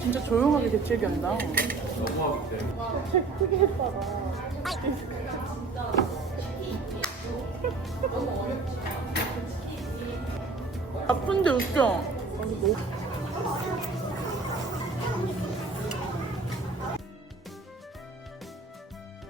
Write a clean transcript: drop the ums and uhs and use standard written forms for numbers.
진짜 조용하게 대책이한다. 책 크게 했다가 아픈데 웃겨. 아니, 너무